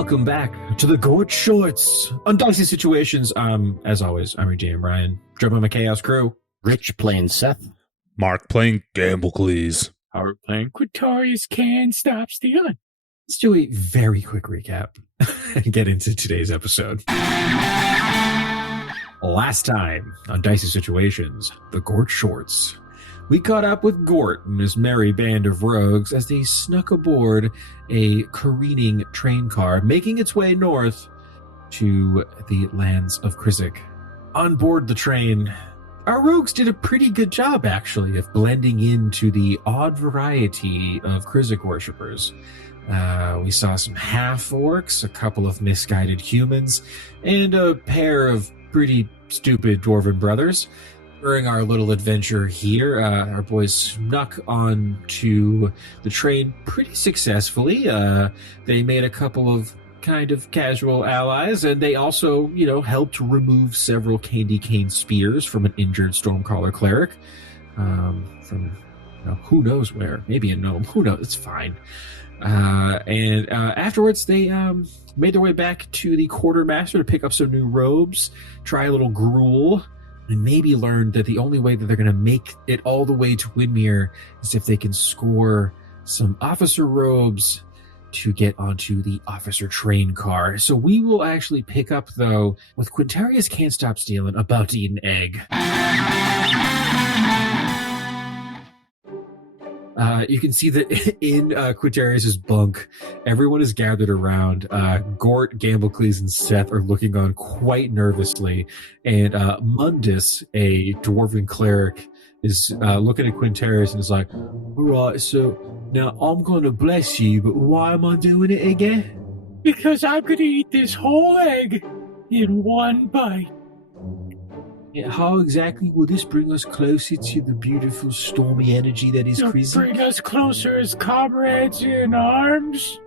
Welcome back to the Gort Shorts on Dicey Situations. As always, I'm your DM Ryan, joined by my Chaos crew. Rich playing Seth. Mark playing Gamblecles. Harout playing Quintorius. Can't stop stealing. Let's do a very quick recap and get into today's episode. Last time on Dicey Situations, the Gort Shorts, we caught up with Gort and his merry band of rogues as they snuck aboard a careening train car, making its way north to the lands of Krizik. On board the train, our rogues did a pretty good job, actually, of blending into the odd variety of Krizik worshippers. We saw some half-orcs, a couple of misguided humans, and a pair of pretty stupid dwarven brothers. During our little adventure here, our boys snuck onto the train pretty successfully. They made a couple of kind of casual allies, and they also, helped remove several candy cane spears from an injured Stormcaller cleric from who knows where. Maybe a gnome. Who knows? It's fine. And afterwards, they made their way back to the quartermaster to pick up some new robes, try a little gruel, and maybe learn that the only way that they're going to make it all the way to Windmere is if they can score some officer robes to get onto the officer train car. So we will actually pick up, though, with Quintorius Can't Stop Stealing, about to eat an egg. You can see that in Quintorius' bunk, everyone is gathered around. Gort, Gamblecles, and Seth are looking on quite nervously. And Mundus, a dwarven cleric, is looking at Quintorius and is like, all right, so now I'm going to bless you, but why am I doing it again? Because I'm going to eat this whole egg in one bite. Yeah, how exactly will this bring us closer to the beautiful stormy energy that is Krizik? Bring us closer as comrades in arms.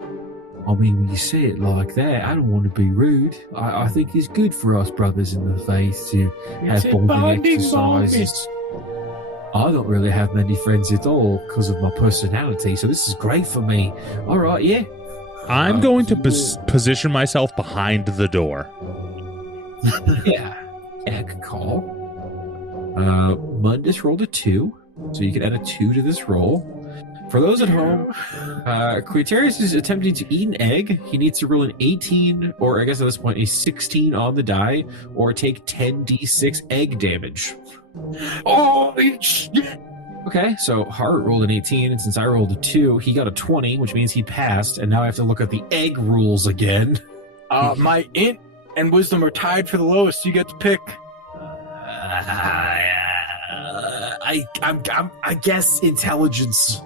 I mean, when you say it like that, I don't want to be rude. I think it's good for us brothers in the faith to have bonding exercises. I don't really have many friends at all because of my personality, so this is great for me. All right, yeah. I'm going to position myself behind the door. Yeah, good call. Mundus rolled a 2, so you can add a 2 to this roll. For those at home, Quintorius is attempting to eat an egg. He needs to roll an 18, or I guess at this point, a 16 on the die, or take 10d6 egg damage. Oh, shit. Okay, so Harout rolled an 18, and since I rolled a 2, he got a 20, which means he passed, and now I have to look at the egg rules again. My int and wisdom are tied for the lowest. You get to pick. I guess intelligence.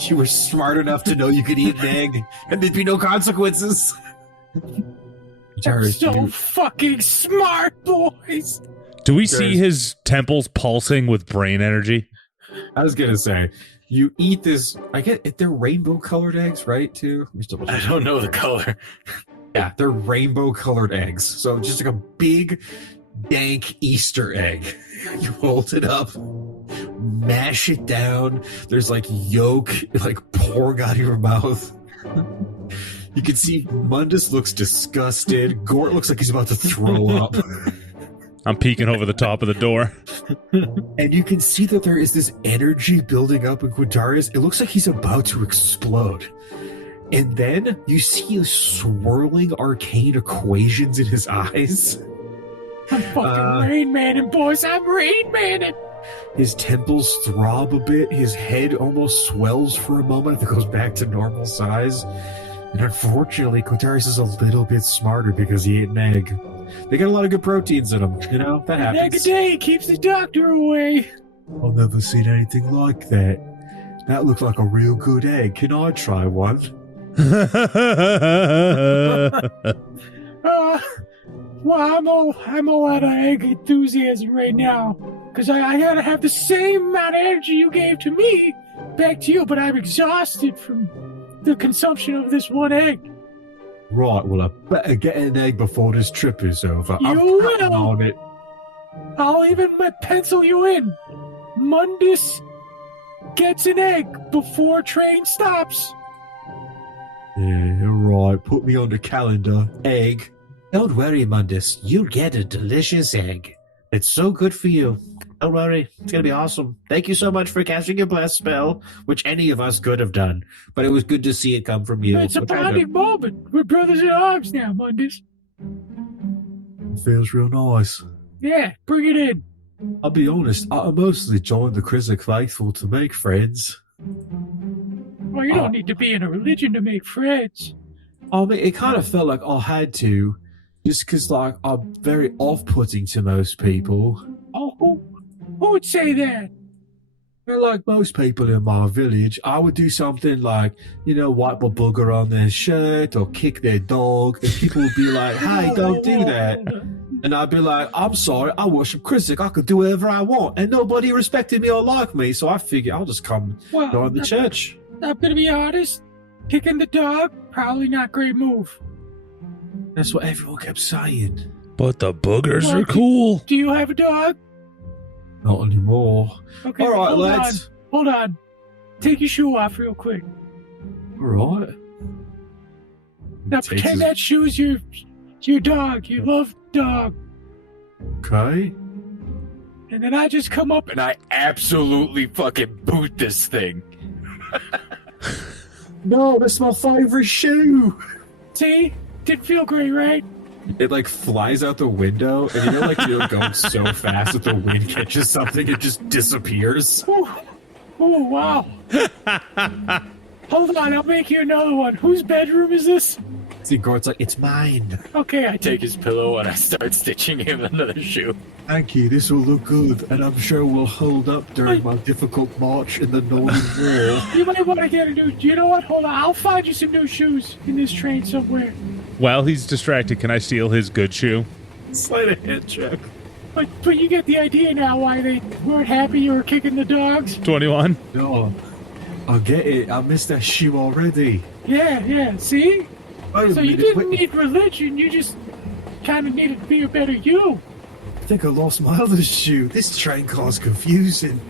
You were smart enough to know you could eat an egg, and there'd be no consequences. I'm so fucking smart, boys. Do we see his temples pulsing with brain energy? I was gonna say, you eat this. I get they're rainbow-colored eggs, right? Too. I don't know the color. Yeah, they're rainbow-colored eggs. So just like a big, dank Easter egg. You hold it up, mash it down. There's like yolk, like pouring out of your mouth. You can see Mundus looks disgusted. Gort looks like he's about to throw up. I'm peeking over the top of the door. And you can see that there is this energy building up in Quintorius. It looks like he's about to explode. And then you see swirling arcane equations in his eyes. I'm fucking Rain Manning, boys. I'm Rain Manning. His temples throb a bit. His head almost swells for a moment. It goes back to normal size. And unfortunately, Quintorius is a little bit smarter because he ate an egg. They got a lot of good proteins in them, that happens. An egg a day keeps the doctor away. I've never seen anything like that. That looked like a real good egg. Can I try one? Well, I'm all out of egg enthusiasm right now. Because I gotta have the same amount of energy you gave to me back to you, but I'm exhausted from the consumption of this one egg. Right, well, I better get an egg before this trip is over. You I'm counting will. on it. I'll even pencil you in. Mundus gets an egg before train stops. Yeah, you're Right, put me on the calendar. Egg. Don't worry, Mundus. You'll get a delicious egg. It's so good for you. Don't worry. It's going to be awesome. Thank you so much for casting your bless spell, which any of us could have done. But it was good to see it come from you. It's a bonding moment. We're brothers in arms now, Mundus. Feels real nice. Yeah, bring it in. I'll be honest, I mostly joined the Christic faithful to make friends. Well, you don't need to be in a religion to make friends. I mean, it kind of felt like I had to, just because, like, I'm very off-putting to most people. Oh, who would say that? Well, like most people in my village, I would do something like, wipe a booger on their shirt or kick their dog, and people would be like, hey, don't do that. And I'd be like, I'm sorry, I worship Christic, I could do whatever I want. And nobody respected me or liked me, so I figured I'll just come join the church. I'm going to be honest, kicking the dog, probably not a great move. That's what everyone kept saying. But the boogers are cool. Do you have a dog? Not anymore. Okay, all right, hold lads. Hold on. Take your shoe off real quick. All right. Now pretend that shoe's your dog. You love dog. Okay. And then I just come up and I absolutely fucking boot this thing. No, that's my favorite shoe. See? Didn't feel great, right? It like flies out the window, and you're going so fast that the wind catches something, it just disappears. Oh, wow. Hold on, I'll make you another one. Whose bedroom is this? See, Gort's like, it's mine. Okay, I take his pillow and I start stitching him another shoe. Thank you, this will look good, and I'm sure will hold up during my difficult march in the Northern War. You might want to get a new... You know what? Hold on, I'll find you some new shoes in this train somewhere. While he's distracted, can I steal his good shoe? Sleight of hand check. But you get the idea now why they weren't happy you were kicking the dogs? 21. No, I get it. I missed that shoe already. Yeah, see? So you didn't wait. need religion, you just kind of needed to be a better you. I think I lost my other shoe. This train car's confusing.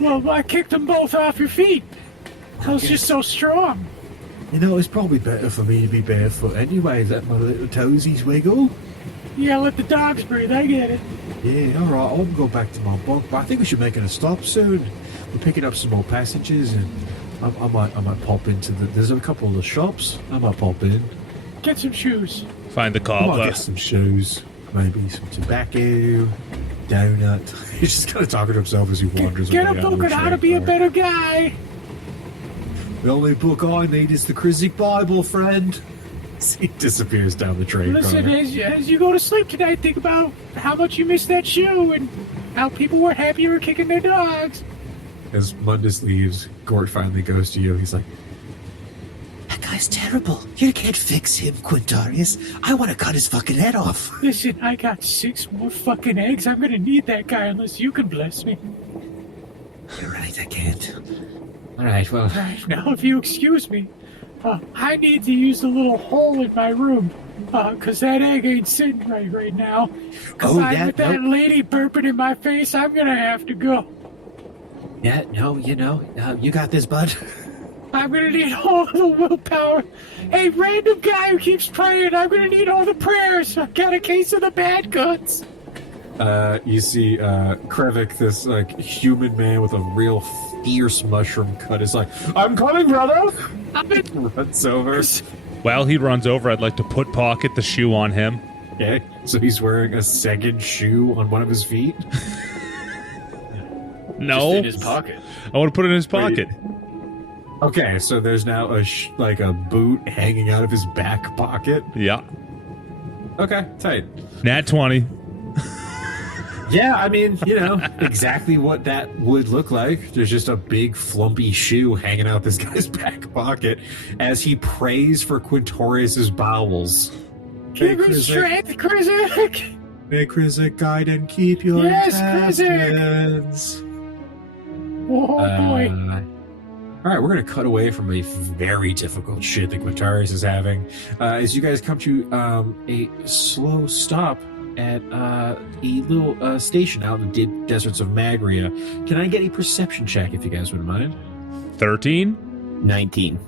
Well, I kicked them both off your feet. I was just so strong. It's probably better for me to be barefoot anyway. Let my little toesies wiggle. Yeah, let the dogs breathe, I get it. Yeah, all right, I'll go back to my bunk, but I think we should make it a stop soon. We're picking up some more passengers, and I might pop into there's a couple of the shops. I might pop in. Get some shoes. Find the I cobbler. might get some shoes, maybe some tobacco, donut. He's just kind of talking to himself as he wanders Get away a out of book the on how to train be a car. better guy. The only book I need is the Christic Bible, friend. He disappears down the train Listen, car. as you go to sleep tonight, think about how much you missed that shoe and how people were happy you were kicking their dogs. As Mundus leaves, Gort finally goes to you. He's like, That guy's terrible. You can't fix him, Quintorius. I want to cut his fucking head off. Listen, I got 6 more fucking eggs. I'm gonna need that guy unless you can bless me. You're right, I can't. all right, well, Right, now if you excuse me, I need to use the little hole in my room, because that egg ain't sitting right now. Combined with that lady burping in my face, I'm gonna have to go. Yeah, no, you got this, bud. I'm gonna need all the willpower. Hey, random guy who keeps praying, I'm gonna need all the prayers. I got a case of the bad goods. you see Krevik, this like human man with a real fierce mushroom cut, is like, I'm coming, brother! Runs over. While he runs over, I'd like to pocket the shoe on him. Okay, so he's wearing a second shoe on one of his feet. No. Just in his pocket. I want to put it in his pocket. Okay, so there's now a boot hanging out of his back pocket. Yeah. Okay, tight. Nat 20. Yeah, I mean, exactly what that would look like. There's just a big flumpy shoe hanging out this guy's back pocket as he prays for Quintorius's bowels. Give him strength, Krizik! May Krizik guide and keep your intestines. Oh, boy. All right, we're going to cut away from a very difficult shit that Quintorius is having as you guys come to a slow stop at a little station out in the deep deserts of Magria. Can I get a perception check if you guys wouldn't mind? 13. 19.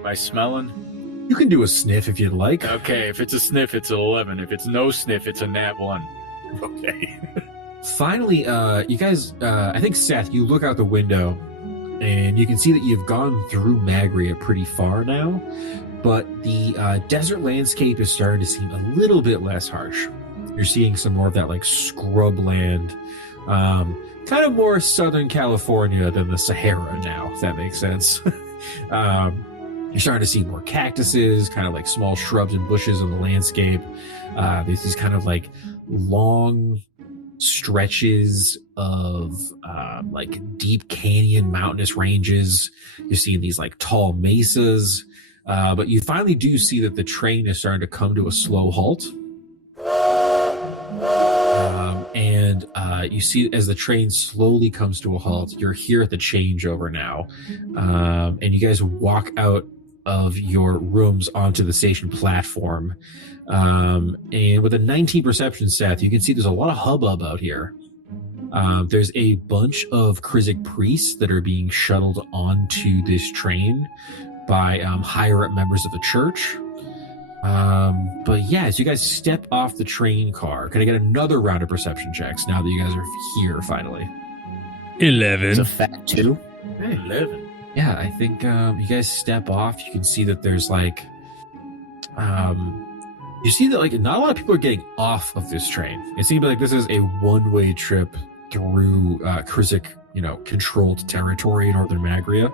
Am I smelling? You can do a sniff if you'd like. Okay, if it's a sniff, it's an 11. If it's no sniff, it's a nat 1. Okay. Finally, you guys, I think, Seth, you look out the window and you can see that you've gone through Magria pretty far now, but the desert landscape is starting to seem a little bit less harsh. You're seeing some more of that, like, scrubland, kind of more Southern California than the Sahara now, if that makes sense. You're starting to see more cactuses, kind of like small shrubs and bushes in the landscape. There's these kind of like long stretches of like deep canyon mountainous ranges. You're seeing these like tall mesas. But you finally do see that the train is starting to come to a slow halt. And you see as the train slowly comes to a halt, you're here at the changeover now. And you guys walk out of your rooms onto the station platform. And with a 19 perception, Seth, you can see there's a lot of hubbub out here. There's a bunch of Krizik priests that are being shuttled onto this train by higher up members of the church. But yeah, as you guys step off the train car, can I get another round of perception checks now that you guys are here finally? 11. It's a fat 2. Hey. 11. Yeah, I think you guys step off. You can see that there's like, you see that like not a lot of people are getting off of this train. It seems like this is a one-way trip through Krizik, controlled territory in northern Magria.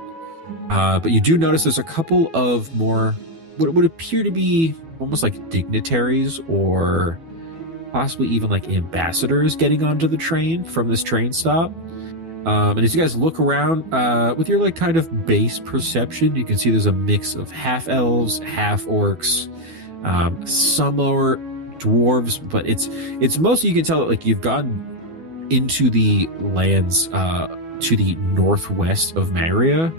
But you do notice there's a couple of more what would appear to be almost like dignitaries or possibly even like ambassadors getting onto the train from this train stop. And as you guys look around with your like kind of base perception, you can see there's a mix of half elves, half orcs, some are dwarves, but it's mostly, you can tell that like you've gotten into the lands to the northwest of Maria,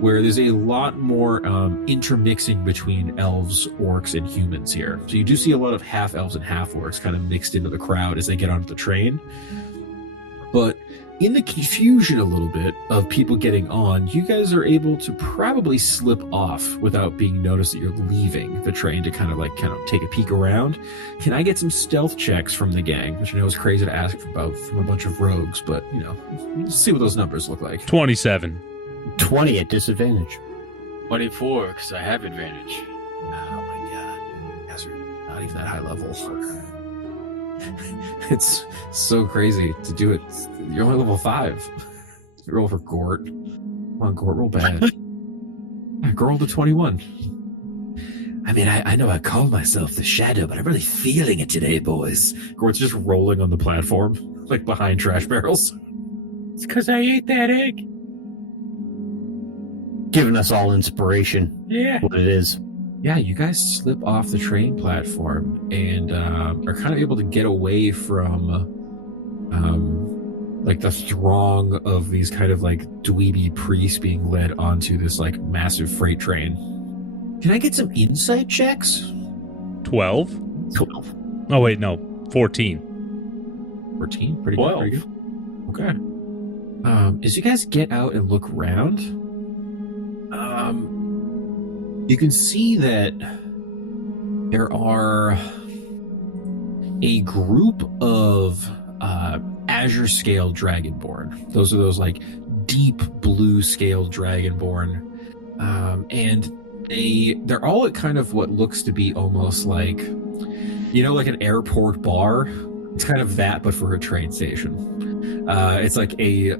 where there's a lot more intermixing between elves, orcs, and humans here. So you do see a lot of half elves and half orcs kind of mixed into the crowd as they get onto the train. But in the confusion a little bit of people getting on, you guys are able to probably slip off without being noticed that you're leaving the train to kind of take a peek around. Can I get some stealth checks from the gang? Which I know is crazy to ask about from a bunch of rogues, but let's see what those numbers look like. 27. 20 at disadvantage. 24, because I have advantage. Oh my god. You guys are not even that high level. It's so crazy to do it. You're only level 5. You roll for Gort. Come on, Gort, roll bad. Gort rolled a 21. I mean, I know I call myself the Shadow, but I'm really feeling it today, boys. Gort's just rolling on the platform, like behind trash barrels. It's because I ate that egg. Giving us all inspiration. Yeah. What it is. Yeah, you guys slip off the train platform and are kind of able to get away from like the throng of these kind of like dweeby priests being led onto this like massive freight train. Can I get some insight checks? 12? 12. Oh, wait, no. 14. 14? Pretty 12. good. Okay. As you guys get out and look around, you can see that there are a group of azure scaled dragonborn. Those are those like deep blue scaled dragonborn, and they're all at kind of what looks to be almost like like an airport bar. It's kind of that, but for a train station. It's like a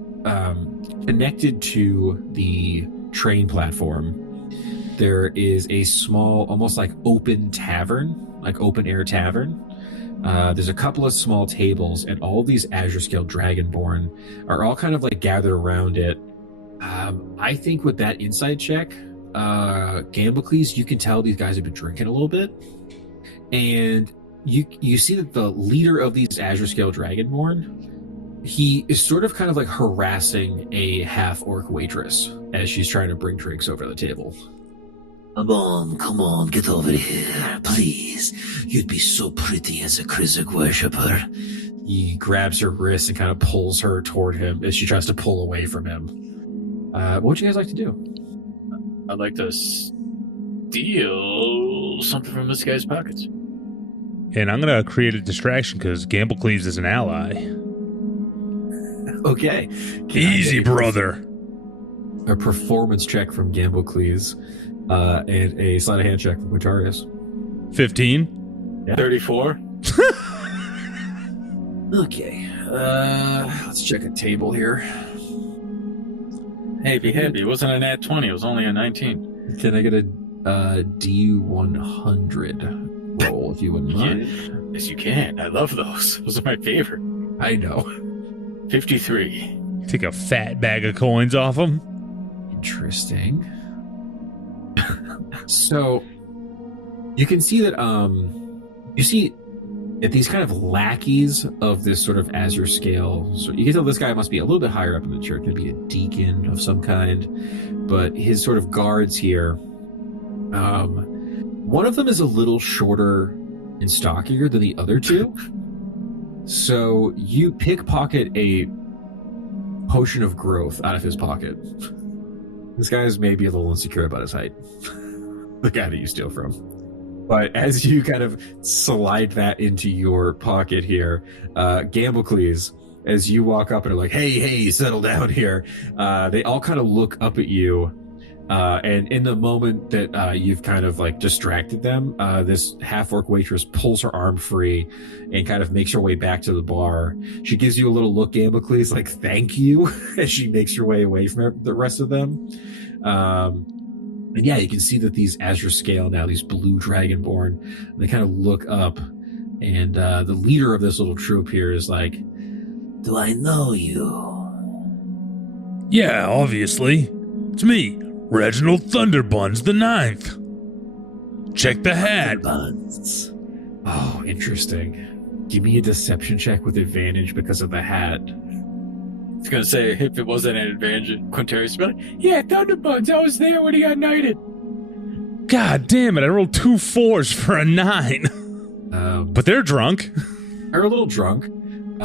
connected to the train platform. There is a small, almost like open tavern, like open air tavern. There's a couple of small tables, and all these azure scale dragonborn are all kind of like gathered around it. I think with that insight check, Gamblecles, you can tell these guys have been drinking a little bit, and you see that the leader of these azure scale dragonborn, he is sort of kind of like harassing a half orc waitress as she's trying to bring drinks over to the table. Come on, get over here, please. You'd be so pretty as a Krizik worshipper. He grabs her wrist and kind of pulls her toward him as she tries to pull away from him. What would you guys like to do? I'd like to steal something from this guy's pockets. And I'm going to create a distraction because Gamblecles is an ally. Okay. Easy, brother. A performance check from Gamblecles and a sleight of hand check from Quintorius. 15. Yeah. 34. Okay. Let's check a table here. Hey, be happy. It wasn't a nat 20. It was only a 19. Can I get a D100 roll if you wouldn't mind? Yes, you can. I love those. Those are my favorite. I know. 53. Take a fat bag of coins off him. Interesting. So you can see that you see that these kind of lackeys of this sort of azure scale. So you can tell this guy must be a little bit higher up in the church, maybe a deacon of some kind. But his sort of guards here, one of them is a little shorter and stockier than the other two. So you pickpocket a potion of growth out of his pocket. This guy is maybe a little insecure about his height. The guy that you steal from. But as you kind of slide that into your pocket here, Gamblecles, as you walk up and are like, hey, settle down here, they all kind of look up at you. And in the moment that you've kind of like distracted them, this half-orc waitress pulls her arm free and kind of makes her way back to the bar. She gives you a little look, Gamblecles, like, thank you, as she makes her way away from the rest of them. And yeah, you can see that these azure scale now, these blue dragonborn, they kind of look up, and the leader of this little troop here is like, do I know you? Yeah, obviously. It's me, Reginald Thunderbuns the Ninth. Check the hat. Buns. Oh, interesting. Give me a deception check with advantage because of the hat. I was going to say, if it wasn't an advantage, Quintorius would be like, Yeah, Thunderbugs, I was there when he got knighted. God damn it, I rolled 2 4s for a 9. But they're drunk. They're a little drunk. You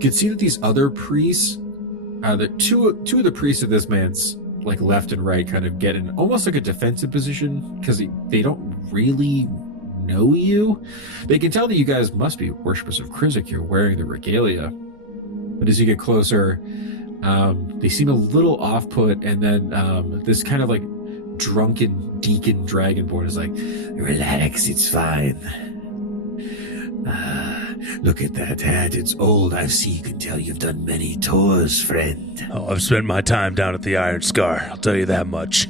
can see that these other priests, the two of the priests of this man's like left and right kind of get in almost like a defensive position because they don't really know you. They can tell that you guys must be worshippers of Krizik. You're wearing the regalia. But as you get closer, they seem a little off-put, and then this kind of like drunken deacon dragonborn is like, relax, it's fine. Look at that hat, it's old. I see you can tell you've done many tours, friend. Oh, I've spent my time down at the Iron Scar, I'll tell you that much.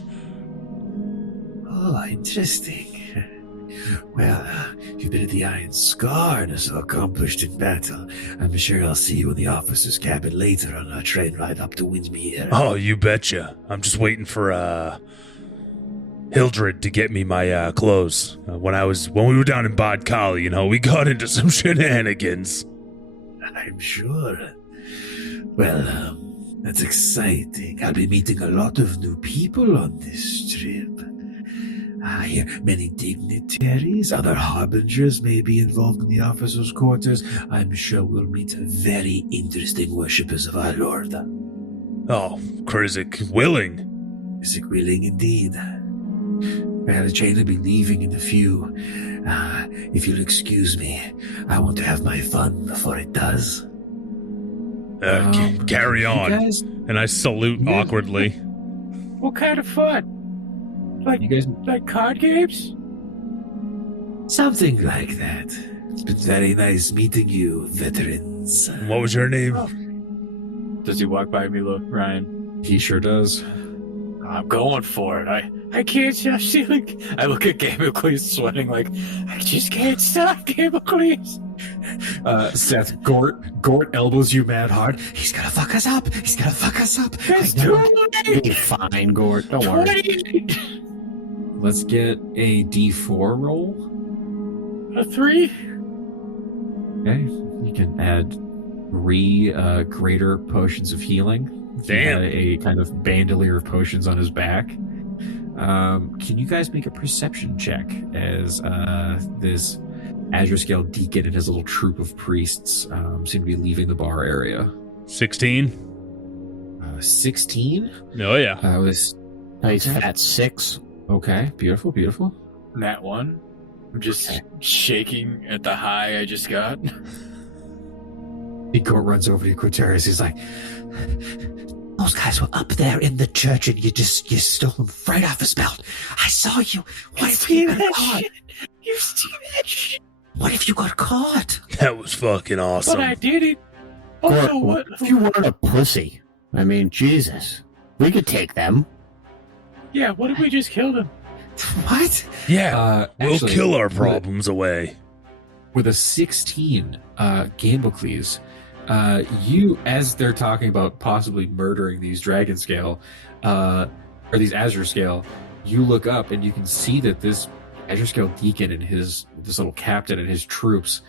Oh, interesting. Well, you've been at the Iron Scar and are so accomplished in battle. I'm sure I'll see you in the officer's cabin later on our train ride up to Windsmere. Oh, you betcha. I'm just waiting for, Hildred to get me my, clothes. When we were down in Bod Kali, we got into some shenanigans. I'm sure. Well, that's exciting. I'll be meeting a lot of new people on this trip. I hear many dignitaries, other harbingers may be involved in the officers' quarters. I'm sure we'll meet very interesting worshippers of our Lord. Oh, Krizik willing. Krizik willing indeed. Well, the train will be leaving in a few. If you'll excuse me, I want to have my fun before it does. Carry on. Guys, and I salute awkwardly. What kind of fun? Like card games? something like that. It's been very nice meeting you, veterans. What was your name? Does he walk by me, Ryan? He sure does. I'm going for it. I can't stop feeling. I look at Gamblecles sweating like, I just can't stop, Gamblecles. Seth, Gort elbows you mad hard. He's gonna fuck us up. He's gonna fuck us up. That's I know. too You'll late. be fine, Gort. Don't worry. 20. Let's get a D4 roll. A 3. Okay, you can add 3 greater potions of healing. He Damn. had a kind of bandolier of potions on his back. Can you guys make a perception check as this Azure Scale Deacon and his little troop of priests seem to be leaving the bar area? 16? 16? Oh, yeah. Was Nice fat 6. Okay, beautiful, beautiful. Nat 1. I'm just shaking at the high I just got. Gort runs over to Quintorius. He's like, those guys were up there in the church and you stole them right off his belt. I saw you. What if you got caught? You see that shit? What if you got caught? That was fucking awesome. But I did it. Also, what? If you weren't a pussy, I mean, Jesus, we could take them. Yeah, what if we just killed him? What? Yeah, we'll Actually, kill our problems away. With a 16, Gamblecles, you, as they're talking about possibly murdering these dragon scale, or these azure scale, you look up and you can see that this azure scale deacon and this little captain and his troops,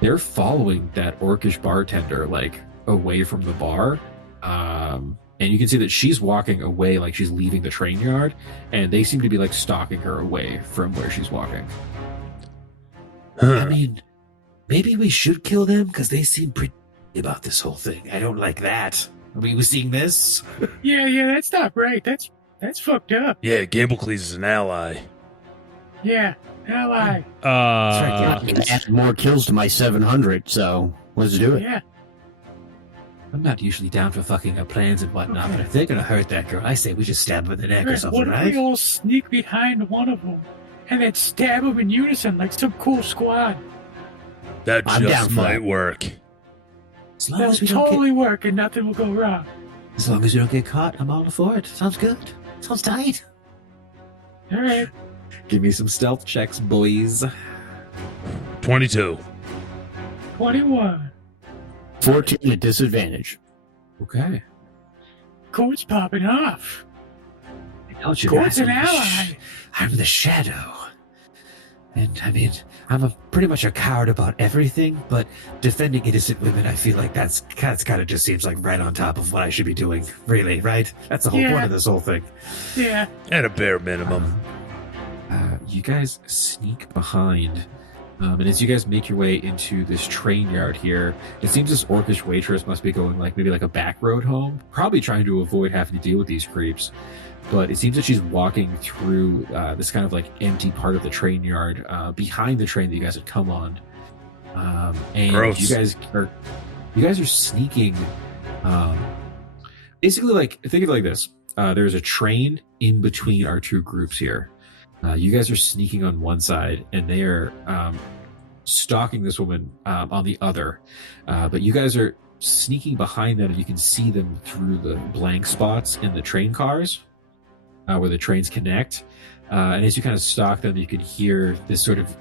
they're following that orcish bartender like away from the bar. And you can see that she's walking away like she's leaving the train yard, and they seem to be like stalking her away from where she's walking. I mean, maybe we should kill them because they seem pretty about this whole thing. I don't like that. Are we seeing this? Yeah, that's not right. That's fucked up. Yeah, Gamblecles is an ally. Yeah, ally. I can add more kills to my 700, so let's do it. Yeah. I'm not usually down for fucking up plans and whatnot, but if they're gonna hurt that girl, I say we just stab her in the neck or Right, something, what if right? we all sneak behind one of them and then stab them in unison like some cool squad? That I'm down just for might that. work. As long That'll as we don't totally work and nothing will go wrong. as long as we don't get caught, I'm all for it. Sounds good. Sounds tight. All right. Give me some stealth checks, boys. 22. 21. 14 at disadvantage. Okay. Code's popping off. Don't you Gort's guys? an ally. I'm the shadow. And I mean, I'm pretty much a coward about everything, but defending innocent women, I feel like that's kind of just seems like right on top of what I should be doing, really, right? That's the whole Yeah. point of this whole thing. Yeah. At a bare minimum. You guys sneak behind, and as you guys make your way into this train yard here, it seems this orcish waitress must be going like maybe like a back road home, probably trying to avoid having to deal with these creeps. But it seems that she's walking through this kind of like empty part of the train yard behind the train that you guys had come on, and Gross. you guys are sneaking. Basically, like think of it like this: there's a train in between our two groups here. You guys are sneaking on one side, and they are stalking this woman on the other. But you guys are sneaking behind them, and you can see them through the blank spots in the train cars where the trains connect. And as you kind of stalk them, you can hear this sort of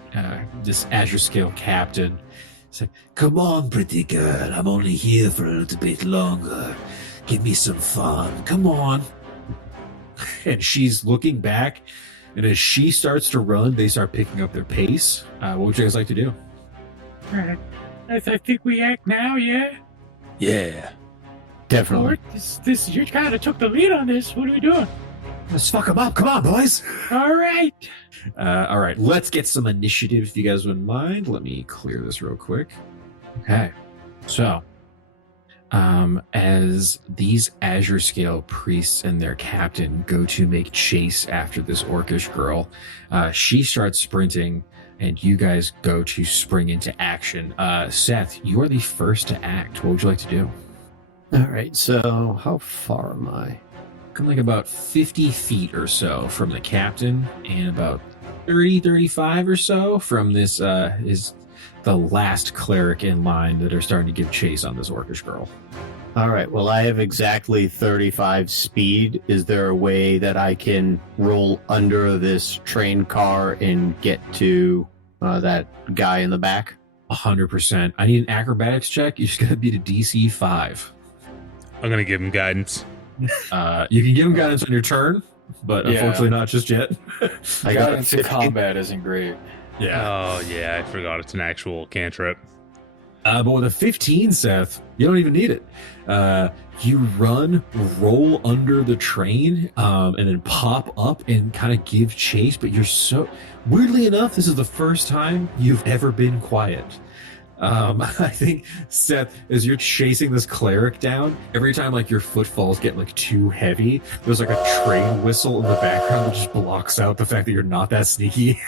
this Azure Scale captain. It's like, "Come on, pretty girl. I'm only here for a little bit longer. Give me some fun. Come on." And she's looking back. And as she starts to run, they start picking up their pace. What would you guys like to do? All right. I think we act now, yeah? Yeah. Definitely. Gort, this you kind of took the lead on this. What are we doing? Let's fuck them up. Come on, boys. All right. All right, let's get some initiative if you guys wouldn't mind. Let me clear this real quick. Okay. So, as these Azure Scale priests and their captain go to make chase after this orcish girl, she starts sprinting, and you guys go to spring into action. Seth, you are the first to act. What would you like to do? All right, so how far am I? Come like about 50 feet or so from the captain, and about 35 or so from this is the last cleric in line that are starting to give chase on this orcish girl. All right, well, I have exactly 35 speed. Is there a way that I can roll under this train car and get to that guy in the back? 100%. I need an acrobatics check. You just gotta beat a DC 5. I'm going to give him guidance. You can give him guidance on your turn, but Yeah. unfortunately not just yet. I got Guidance in 50. combat isn't great. Oh, yeah, I forgot it's an actual cantrip. But with a 15, Seth, you don't even need it. You run, roll under the train, and then pop up and kind of give chase. But you're so weirdly enough, this is the first time you've ever been quiet. I think, Seth, as you're chasing this cleric down, every time like your footfalls get like too heavy, there's like a train whistle in the background that just blocks out the fact that you're not that sneaky.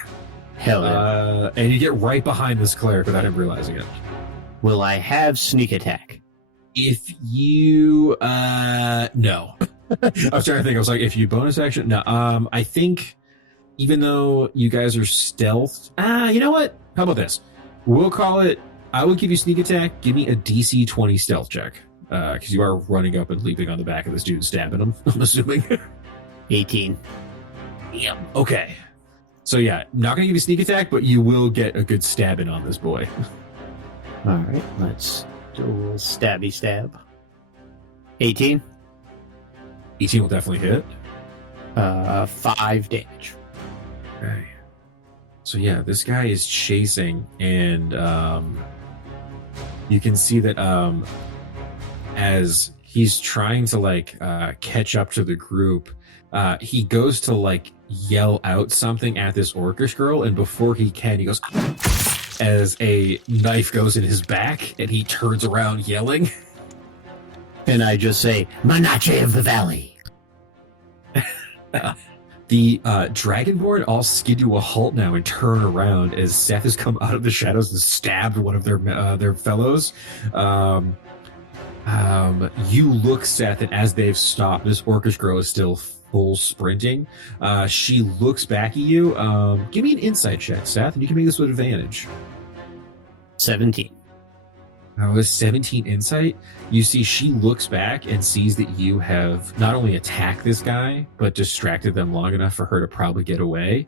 Hell yeah. And you get right behind this cleric without him realizing it. Will I have sneak attack? If you no. I was trying to think. I was like, if you bonus action, no. I think even though you guys are stealthed, you know what? How about this? We'll call it. I will give you sneak attack. Give me a DC 20 stealth check because you are running up and leaping on the back of this dude and stabbing him. I'm assuming. 18. Damn. Okay. So yeah, not gonna give you sneak attack, but you will get a good stabbing on this boy. All right, let's do a little stabby stab. 18. 18 will definitely hit. 5 damage. Okay. So yeah, this guy is chasing, and you can see that as he's trying to like catch up to the group, he goes to like yell out something at this orcish girl, and before he can, he goes as a knife goes in his back, and he turns around yelling. And I just say, Manache of the Valley. The Dragonborn all skid to a halt now and turn around as Seth has come out of the shadows and stabbed one of their fellows. You look, Seth, and as they've stopped, this orcish girl is still full sprinting. She looks back at you. Give me an insight check, Seth, and you can make this with advantage. 17. With 17 insight, you see she looks back and sees that you have not only attacked this guy, but distracted them long enough for her to probably get away.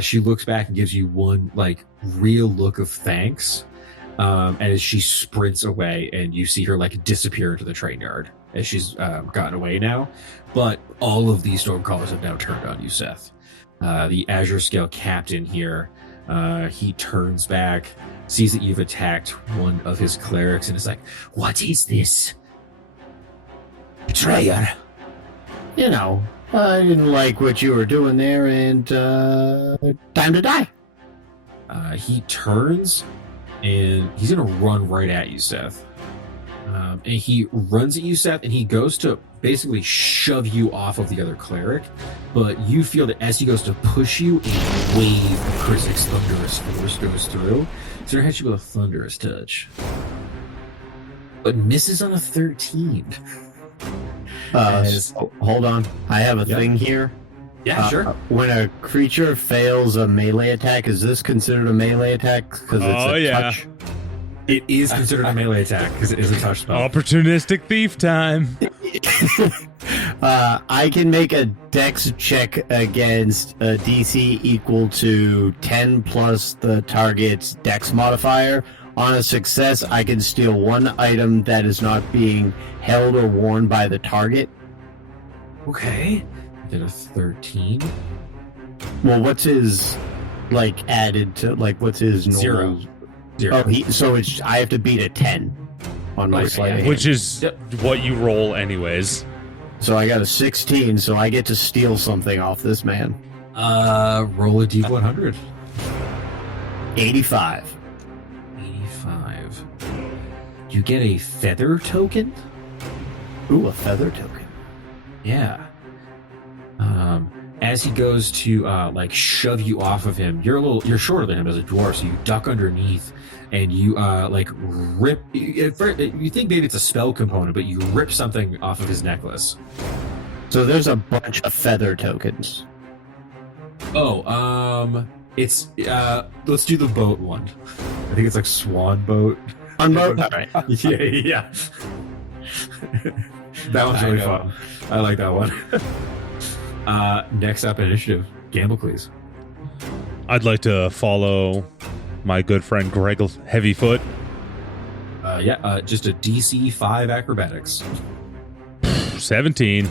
She looks back and gives you one like real look of thanks. And as she sprints away, and you see her like disappear into the train yard as she's gotten away now. But all of these Stormcallers have now turned on you, Seth. The Azure Scale captain here, he turns back, sees that you've attacked one of his clerics, and is like, "What is this? Betrayer!" You know, I didn't like what you were doing there, and time to die. He turns, and he's gonna run right at you, Seth. And he runs at you, Seth, and he goes to basically shove you off of the other cleric, but you feel that as he goes to push you, a wave of Krisik's thunderous force goes through. So he hits you with a thunderous touch, but misses on a 13. Hold on, I have a thing here. Yeah, sure. When a creature fails a melee attack, is this considered a melee attack? Because it's a touch. It is considered a melee attack because it is a touch spell. Opportunistic thief time. I can make a dex check against a DC equal to 10 plus the target's dex modifier. On a success, I can steal one item that is not being held or worn by the target. Okay. I did a 13. Well, what's his, like, added to, like, what's his normal? 0. Oh, so it's, I have to beat a 10 on my sleight of hand. Which is what you roll anyways. So I got a 16, so I get to steal something off this man. Roll a d100. 85. 85. You get a feather token? Ooh, a feather token. Yeah. As he goes to like shove you off of him, you're shorter than him as a dwarf, so you duck underneath and you like rip. You think maybe it's a spell component, but you rip something off of his necklace. So there's a bunch of feather tokens. Oh, it's let's do the boat one. I think it's like swan boat. On boat. All right. Yeah. That one's really fun. I like that one. Next up, initiative, Gamblecles. I'd like to follow my good friend Greg Heavyfoot. Just a DC 5 acrobatics. 17.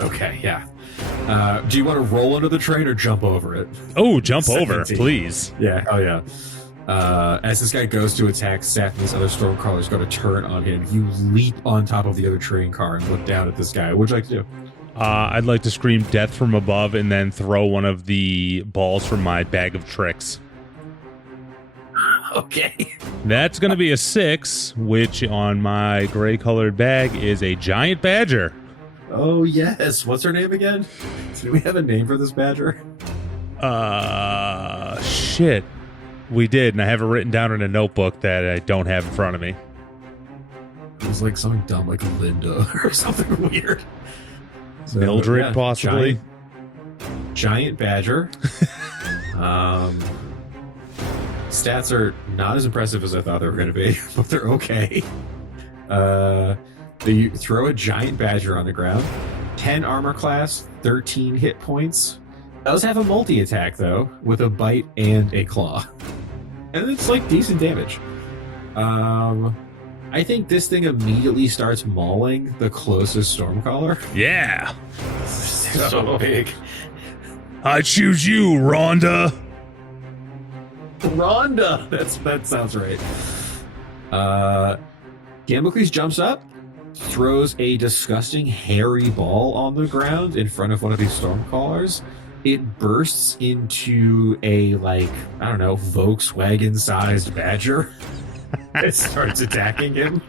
Okay, yeah. Do you want to roll under the train or jump over it? Oh, jump over, 17. please. Yeah, oh yeah. As this guy goes to attack Seth, and these other Stormcrawlers go to turn on him, you leap on top of the other train car and look down at this guy. What would you like to do? I'd like to scream death from above and then throw one of the balls from my bag of tricks. Okay. That's going to be a 6, which on my gray-colored bag is a giant badger. Oh, yes. What's her name again? Do we have a name for this badger? Shit. We did, and I have it written down in a notebook that I don't have in front of me. It was like something dumb, like Linda or something weird. So, Mildred, possibly. Giant badger. Stats are not as impressive as I thought they were going to be, but they're okay. They throw a giant badger on the ground. 10 armor class, 13 hit points. Does have a multi-attack, though, with a bite and a claw. And it's, like, decent damage. I think this thing immediately starts mauling the closest Stormcaller. Yeah. So big. I choose you, Rhonda. Rhonda! That sounds right. Gamblecles jumps up, throws a disgusting hairy ball on the ground in front of one of these Stormcallers. It bursts into a, like, I don't know, Volkswagen-sized badger. It starts attacking him.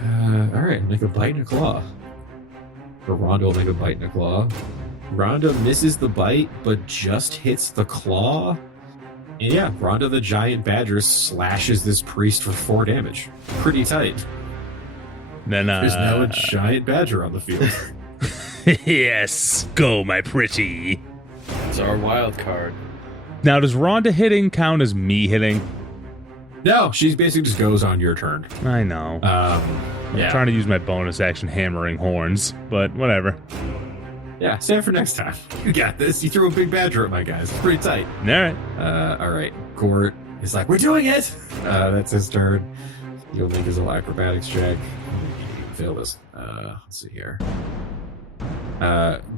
Alright, make a bite and a claw. Or Rhonda will make a bite and a claw. Rhonda misses the bite, but just hits the claw. And yeah, Rhonda the giant badger slashes this priest for 4 damage. Pretty tight. Then, There's now a giant badger on the field. Yes, go, my pretty. It's our wild card. Now, does Rhonda hitting count as me hitting? No, she basically just goes on your turn. I know. I'm trying to use my bonus action hammering horns, but whatever. Yeah, save it for next time. You got this. You threw a big badger at my guys. It's pretty tight. All right. All right. Gort is like, we're doing it. That's his turn. You'll make his little acrobatics check. Fail this. Let's see here.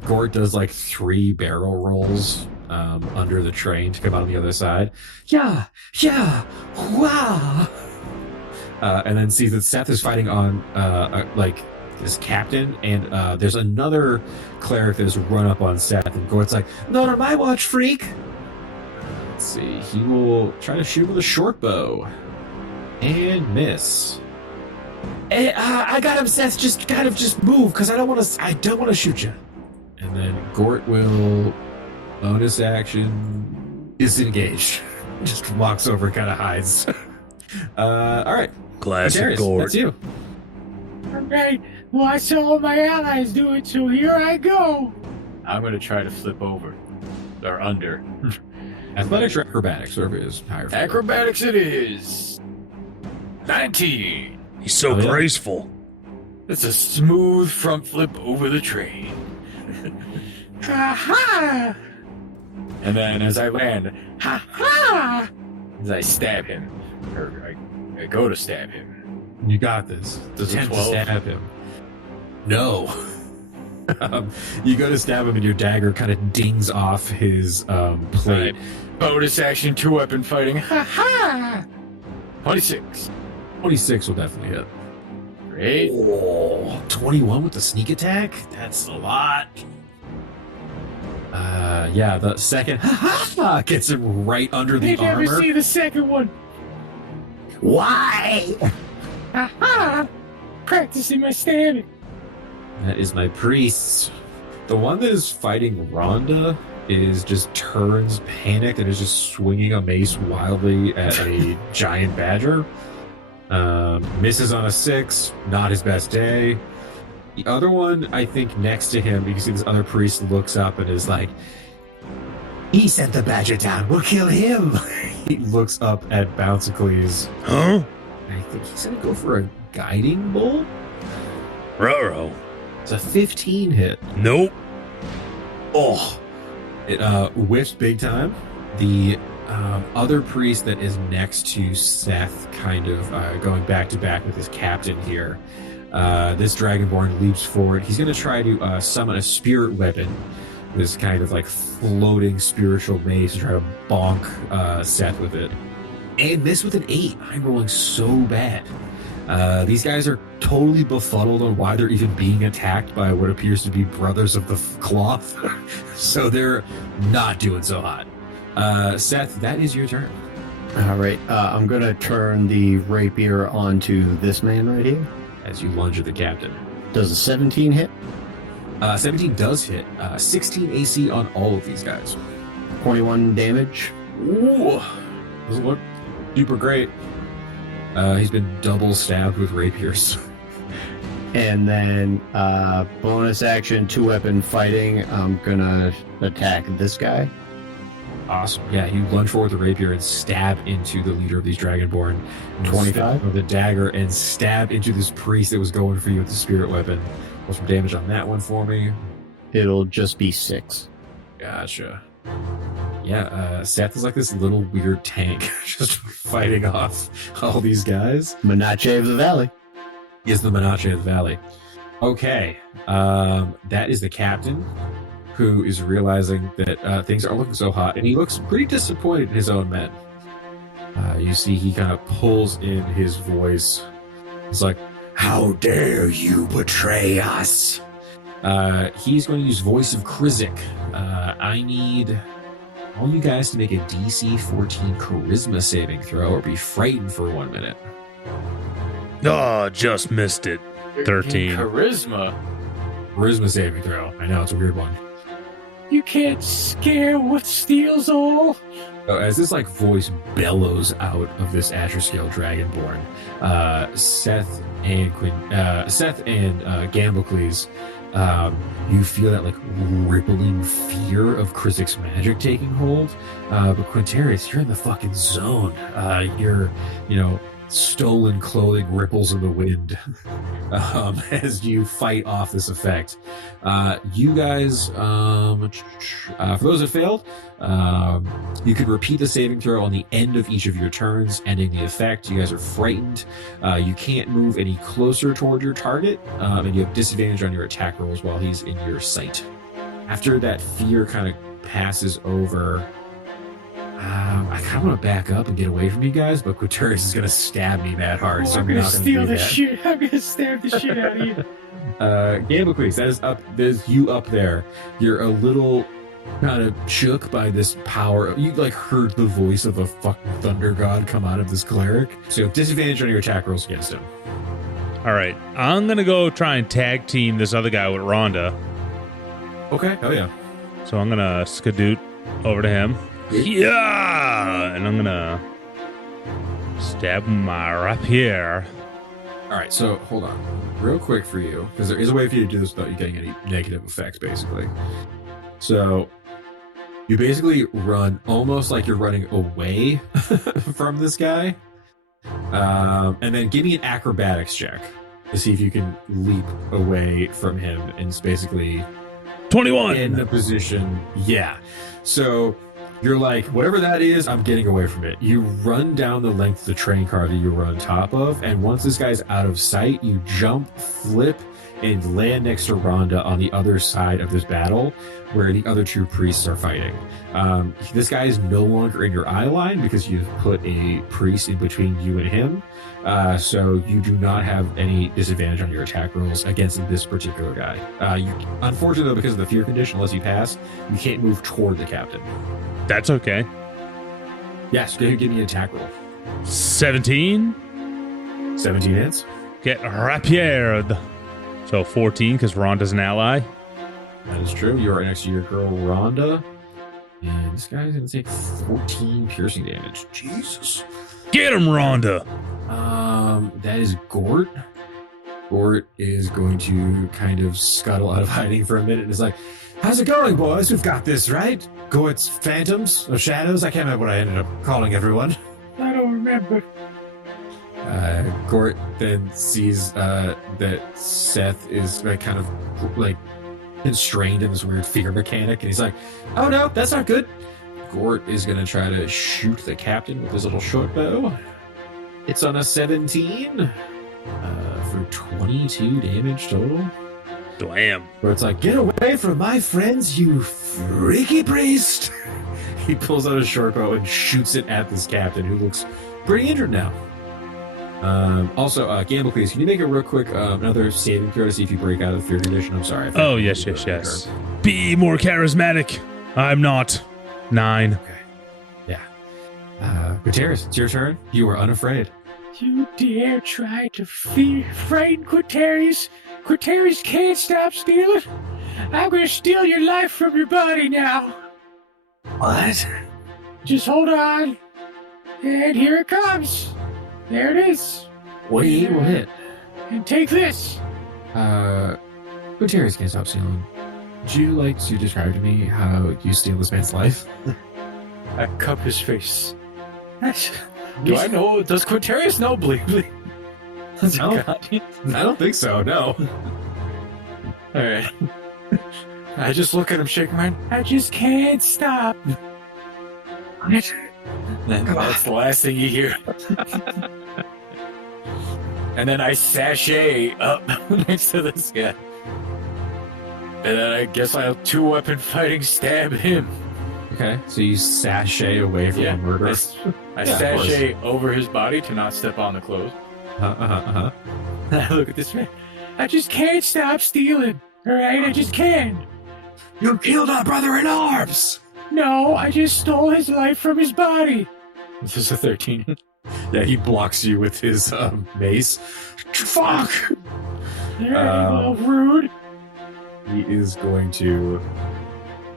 Gort does like 3 barrel rolls under the train to come out on the other side. Yeah, wow. And then sees that Seth is fighting on like his captain, and there's another cleric that's run up on Seth, and Gort's like, "Not on my watch, freak." Let's see. He will try to shoot with a short bow and miss. Hey, I got him, Seth. Just move, because I don't want to shoot you. And then Gort will bonus action disengage. Just walks over, kind of hides. All right, Classic Darius, Gort. that's you. Okay, well, I saw all my allies do it, so here I go. I'm going to try to flip over. Or under. Athletics or acrobatics, whatever it is. Higher. Acrobatics it is. 19. He's so Oh, yeah. graceful. It's a smooth front flip over the train. Ha-ha! And then as I land, Ha-ha! as I stab him, or I go to stab him. You got this. Does a Attempt to 12? stab him. No. You go to stab him, and your dagger kind of dings off his plate. Bonus action, 2-weapon fighting. Ha-ha! 26. 26 will definitely hit. Great. Oh, 21 with the sneak attack? That's a lot. Yeah, the second gets him right under the Did you ever armor. see the second one? Why? Ha-ha! Practicing my stabbing. That is my priest. The one that is fighting Rhonda is just turns panicked and is just swinging a mace wildly at a giant badger. Misses on a 6, not his best day. The other one, I think, next to him, you can see this other priest looks up and is like, "He sent the badger down, we'll kill him." He looks up at Bouncicles. Huh? I think he's gonna go for a guiding bolt. Ruh-roh. It's a 15 hit. Nope. Oh, it whiffs big time. The other priest that is next to Seth, kind of going back to back with his captain here. This Dragonborn leaps forward. He's going to try to summon a spirit weapon, this kind of like floating spiritual mace, and try to bonk Seth with it. And miss with an 8. I'm rolling so bad. These guys are totally befuddled on why they're even being attacked by what appears to be brothers of the cloth. So they're not doing so hot. Seth, that is your turn. All right. I'm going to turn the rapier onto this man right here. As you lunge at the captain. Does a 17 hit? 17 does hit. 16 AC on all of these guys. 21 damage. Ooh. Doesn't look super great. He's been double stabbed with rapiers. And then bonus action, 2-weapon fighting. I'm going to attack this guy. Awesome. Yeah, you lunge forward with the rapier and stab into the leader of these Dragonborn. 25? With the dagger and stab into this priest that was going for you with the spirit weapon. What's some damage on that one for me? It'll just be 6. Gotcha. Yeah, Seth is like this little weird tank just fighting off all these guys. Menachem of the Valley. He is the Menachem of the Valley. Okay, that is the captain who is realizing that things aren't looking so hot, and he looks pretty disappointed in his own men. You see he kind of pulls in his voice. He's like, "How dare you betray us?" He's going to use Voice of Krizik. I need all you guys to make a DC 14 Charisma saving throw or be frightened for 1 minute. Oh, just missed it. 13. Charisma. Charisma saving throw. I know, it's a weird one. You can't scare what steals all. So as this like voice bellows out of this Asher-scale Dragonborn, Seth and Gamblecles, you feel that like rippling fear of Krizik's magic taking hold. But Quintorius, you're in the fucking zone. Your, stolen clothing ripples in the wind as you fight off this effect. You guys, for those that failed, you can repeat the saving throw on the end of each of your turns, ending the effect. You guys are frightened. You can't move any closer toward your target, and you have disadvantage on your attack rolls while he's in your sight. After that fear kind of passes over, I kind of want to back up and get away from you guys, but Quintorius is going to stab me that hard, so I'm I'm gonna not going to steal do the that. shit. I'm gonna stab the shit out of you. Gamblecles, that is up. There's you up there. You're a little kind of shook by this power. You like heard the voice of a fucking thunder god come out of this cleric. So you have disadvantage on your attack rolls against him. All right, I'm gonna go try and tag team this other guy with Rhonda. Okay. Oh yeah. So I'm gonna skadoot over to him. Yeah, and I'm gonna stab him right here. All right. So hold on, real quick for you, because there is a way for you to do this without you getting any negative effects, basically. So you basically run almost like you're running away from this guy, and then give me an acrobatics check to see if you can leap away from him and it's basically 21 in the position. Yeah. So you're like, whatever that is, I'm getting away from it. You run down the length of the train car that you were on top of, and once this guy's out of sight, you jump, flip, and land next to Rhonda on the other side of this battle where the other two priests are fighting. This guy is no longer in your eye line because you've put a priest in between you and him. So you do not have any disadvantage on your attack rolls against this particular guy. Unfortunately, though, because of the fear condition, unless you pass, you can't move toward the captain. That's okay. Yes, go ahead and give me an attack roll. 17. 17 hits. Get rapiered. So 14 because Rhonda's an ally. That is true. You are next to your girl, Rhonda. And this guy's going to take 14 piercing damage. Jesus. Get him, Rhonda. That is Gort. Gort is going to kind of scuttle out of hiding for a minute and is like, "How's it going, boys? We've got this, right? Gort's phantoms or shadows? I can't remember what I ended up calling everyone." I don't remember. Gort then sees that Seth is like kind of like constrained in this weird fear mechanic, and he's like, "Oh no, that's not good." Gort is going to try to shoot the captain with his little short bow. It's on a 17 for 22 damage total. Damn. Where it's like, "Get away from my friends, you freaky priest!" He pulls out a short bow and shoots it at this captain, who looks pretty injured now. Also, Gamblecles, can you make a real quick another saving throw to see if you break out of the fear condition? I'm sorry. Oh, yes. Be more charismatic. I'm not. 9. Okay. Yeah. Quintorius, it's your turn. You are unafraid. You dare try to frighten Quintorius? Quintorius can't stop stealing. I'm gonna steal your life from your body now. What? Just hold on. And here it comes. There it is. Wait, what hit? And take this. Quintorius can't stop stealing. Would you like to describe to me how you steal this man's life? I cup his face. Do I know? Does Quintorius know bleeding? No, I don't think so, no. Alright. I just look at him, shake my hand. I just can't stop. That's the last thing you hear. And then I sashay up next to this guy. And then I guess I'll two-weapon fighting stab him. Okay, so you sashay away from the murderer. I Yeah, of sashay over his body to not step on the clothes. Look at this man. I just can't stop stealing. Alright, I just can't. You killed our brother in arms! No, I just stole his life from his body. This is a 13. Yeah, he blocks you with his mace. Fuck! Alright, rude. He is going to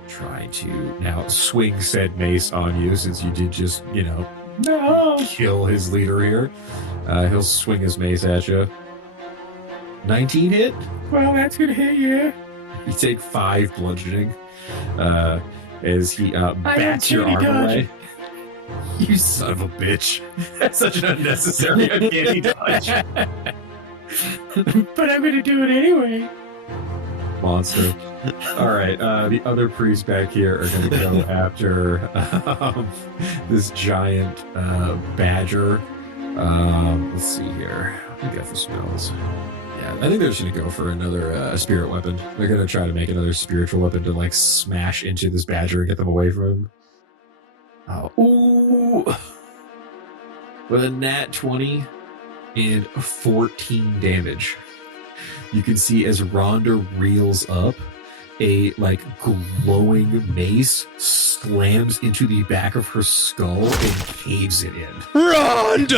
try to now swing said mace on you since you did just, No. kill his leader here. He'll swing his mace at you. 19 hit? Well, that's gonna hit you. You take 5 bludgeoning as he bats your teeny arm dodge. away. You son of a bitch. That's such an unnecessary uncanny dodge. But I'm gonna do it anyway. Monster. Alright, the other priests back here are going to go after this giant badger. Let's see here. What do we got for spells? Yeah, I think they're just going to go for another spirit weapon. They're going to try to make another spiritual weapon to, like, smash into this badger and get them away from him. Oh, ooh! With a nat 20 and 14 damage. You can see as Rhonda reels up, a glowing mace slams into the back of her skull and caves it in. Rhonda!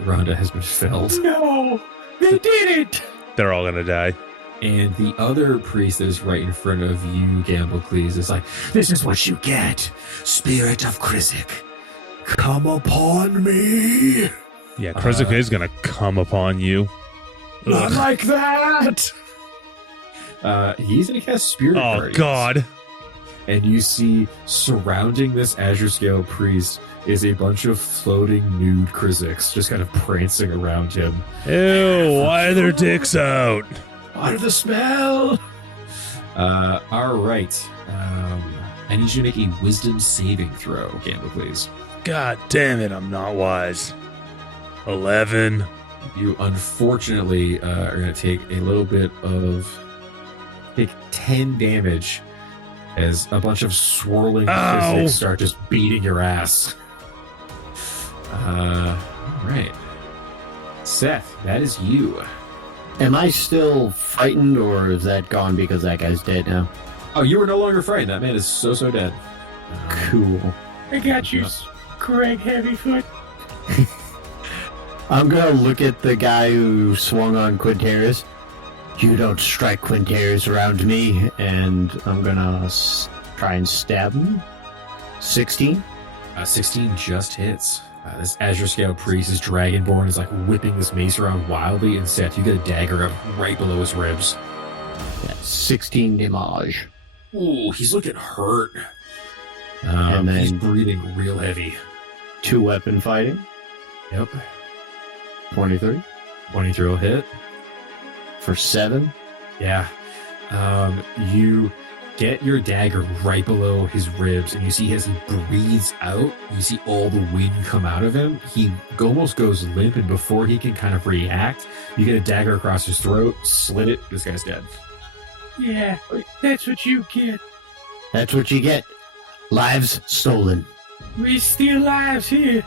Rhonda has been felled. No, they did it. They're all gonna die. And the other priest that is right in front of you, Gamblecles, is like, "This is what you get, Spirit of Krizik. Come upon me." Yeah, Krizik is gonna come upon you. Not Ugh. like that! He's gonna cast Spirit Oh Guardians. God! And you see surrounding this Azure Scale priest is a bunch of floating nude Kriziks just kind of prancing around him. Ew! Why are their dicks out? Under the spell! All right. I need you to make a wisdom saving throw, Gamblecles. God damn it! I'm not wise. 11. You unfortunately are going to take a little bit of... Take 10 damage as a bunch of swirling Ow. physics start just beating your ass. All right. Seth, that is you. Am I still frightened, or is that gone because that guy's dead now? Oh, you are no longer frightened. That man is so dead. Cool. I got you, Greg Heavyfoot. I'm gonna look at the guy who swung on Quintorius. You don't strike Quintorius around me, and I'm gonna try and stab him. 16? 16 just hits. This Azure Scale priest, is Dragonborn, is like whipping this mace around wildly, and Seth, you get a dagger up right below his ribs. That's 16 damage. Ooh, he's looking hurt. And then- he's breathing real heavy. 2-weapon fighting. Yep. 23 23 will hit. for 7. Yeah. You get your dagger right below his ribs, and you see as he breathes out, you see all the wind come out of him. He almost goes limp, and before he can kind of react, you get a dagger across his throat, slit it, this guy's dead. Yeah, that's what you get. That's what you get. Lives stolen. We steal lives here.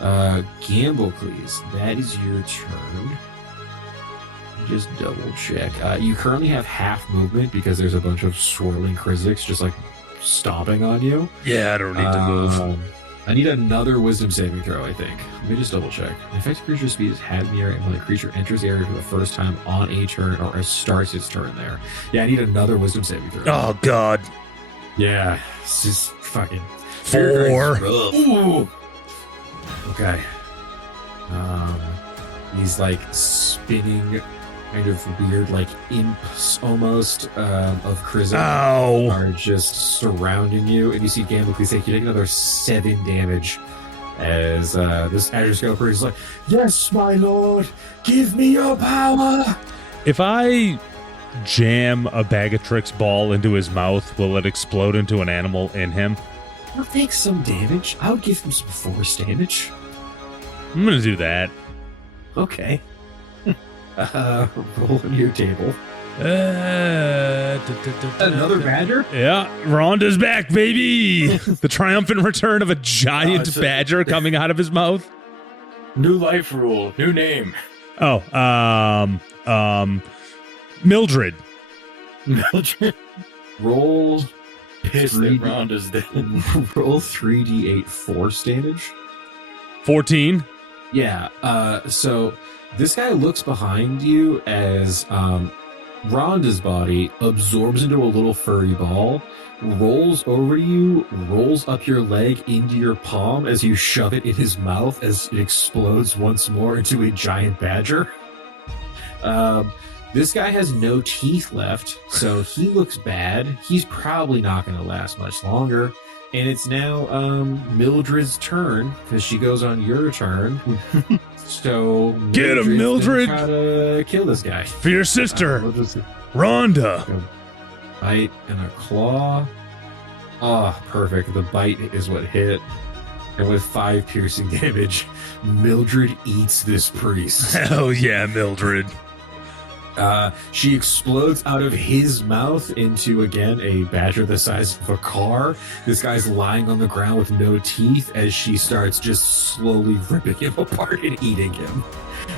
Gamblecles, that is your turn. Just double check. You currently have half movement because there's a bunch of swirling Kriziks just like stomping on you. Yeah, I don't need to move. I need another wisdom saving throw, I think. Let me just double check. An effective creature speed is halved in the area when the creature enters the area for the first time on a turn or starts its turn there. Yeah, I need another wisdom saving throw. Oh, God. Yeah, it's just fucking 4. Ooh. Okay. These like spinning, kind of weird, like imps almost of Chrism Ow. are just surrounding you, and you see Gamblecles say, "You take another 7 damage." As this Azure Scale Priest is like, "Yes, my lord, give me your power." If I jam a bag of tricks ball into his mouth, will it explode into an animal in him? He'll take some damage. I would give him some force damage. I'm gonna do that. Okay. Roll on your table. Another badger? Yeah, Rhonda's back, baby! The triumphant return of a giant badger coming out of his mouth. New life rule, new name. Oh, Mildred. Mildred. Roll Pissed that Rhonda's dead. roll 3d8 force damage. 14. Yeah, so this guy looks behind you as Rhonda's body absorbs into a little furry ball, rolls over you, rolls up your leg into your palm as you shove it in his mouth as it explodes once more into a giant badger. This guy has no teeth left, so he looks bad. He's probably not going to last much longer. And it's now Mildred's turn, because she goes on your turn. So Get him, Mildred! Try to kill this guy. For your sister, Rhonda. Bite and a claw. Oh, perfect. The bite is what hit. And with 5 piercing damage, Mildred eats this priest. Hell yeah, Mildred. She explodes out of his mouth into, again, a badger the size of a car. This guy's lying on the ground with no teeth as she starts just slowly ripping him apart and eating him.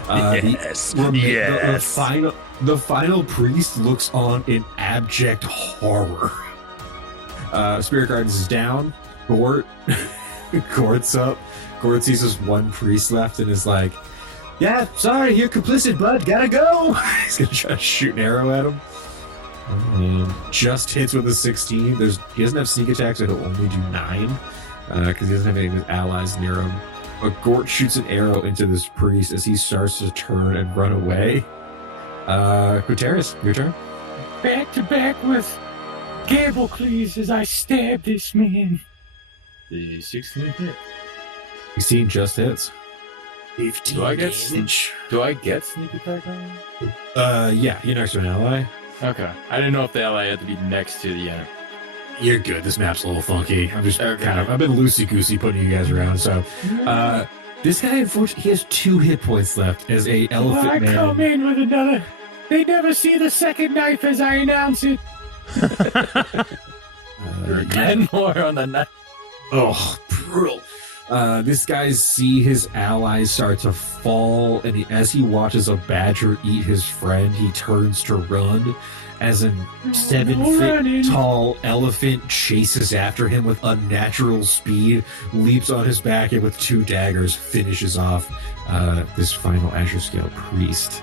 Yes. The final priest looks on in abject horror. Spirit Guardians is down. Gort. Gort's up. Gort sees this one priest left and is like, "Yeah, sorry, you're complicit, bud. Gotta go." He's gonna try to shoot an arrow at him. Just hits with a 16. He doesn't have sneak attack, so he'll only do 9 because he doesn't have any of his allies near him. But Gort shoots an arrow into this priest as he starts to turn and run away. Quintorius, your turn. Back to back with Gamblecles as I stab this man. The 16 hit. 16 just hits. 15 Do I get damage. Do I get sneak attack on him? Yeah, you're next to an ally. Okay. I didn't know if the ally had to be next to the enemy. You're good. This map's a little funky. I'm just Okay. I've been loosey-goosey putting you guys around, so this guy, unfortunately, he has 2 hit points left as a elephant I man. come in with another. They never see the second knife as I announce it. You're 10 more on the knife. Oh, brutal. This guy see his allies start to fall, and as he watches a badger eat his friend, he turns to run as a 7-foot tall elephant chases after him with unnatural speed, leaps on his back, and with 2 daggers finishes off this final Azure Scale priest.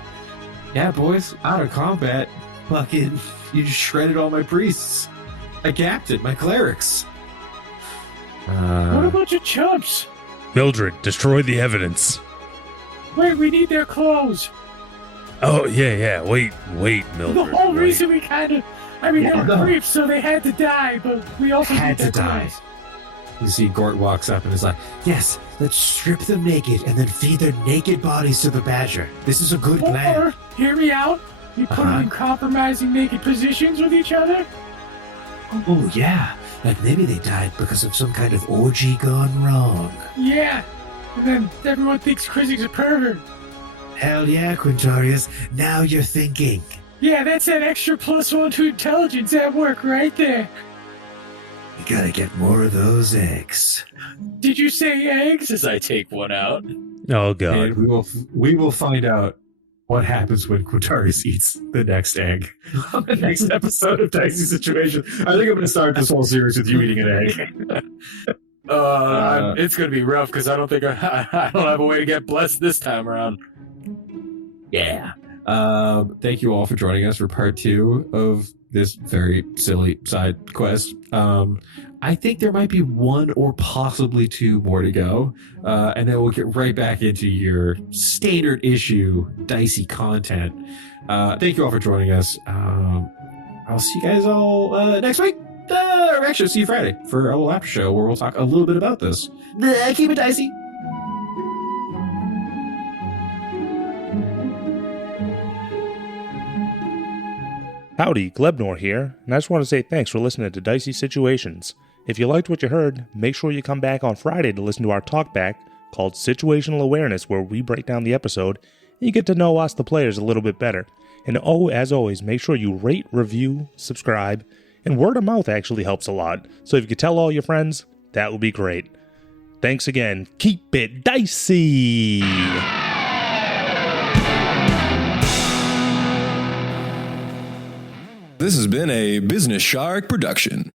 Yeah, boys, out of combat, fucking, you just shredded all my priests. My captain, my clerics. What about your chumps? Mildred, destroy the evidence. Wait, we need their clothes. Oh, yeah. Wait, Mildred. The whole wait. reason we kind of. I mean, they were creeps, so they had to die, but we also Had need to their die. clothes. You see Gort walks up and is like, "Yes, let's strip them naked and then feed their naked bodies to the badger. This is a good plan." Or, hear me out, we put them in compromising naked positions with each other. Oh, yeah. Like maybe they died because of some kind of orgy gone wrong. Yeah. And then everyone thinks Chrissy's a pervert. Hell yeah, Quintorius. Now you're thinking. Yeah, that's that extra +1 to intelligence at work right there. You gotta get more of those eggs. Did you say eggs? As I take one out. Oh, God. And we will find out what happens when Quintorius eats the next egg on the next episode of Dicey Situations. I think I'm going to start this whole series with you eating an egg. It's going to be rough because I don't think I don't have a way to get blessed this time around. Yeah. Thank you all for joining us for part 2 of this very silly side quest. I think there might be 1 or possibly 2 more to go, and then we'll get right back into your standard issue dicey content. Thank you all for joining us. I'll see you guys all next week. Or actually, see you Friday for a little after show where we'll talk a little bit about this. Keep it dicey. Howdy, Glebnor here, and I just want to say thanks for listening to Dicey Situations. If you liked what you heard, make sure you come back on Friday to listen to our talkback called Situational Awareness, where we break down the episode and you get to know us, the players, a little bit better. And as always, make sure you rate, review, subscribe, and word of mouth actually helps a lot. So if you could tell all your friends, that would be great. Thanks again. Keep it dicey! This has been a Business Shark production.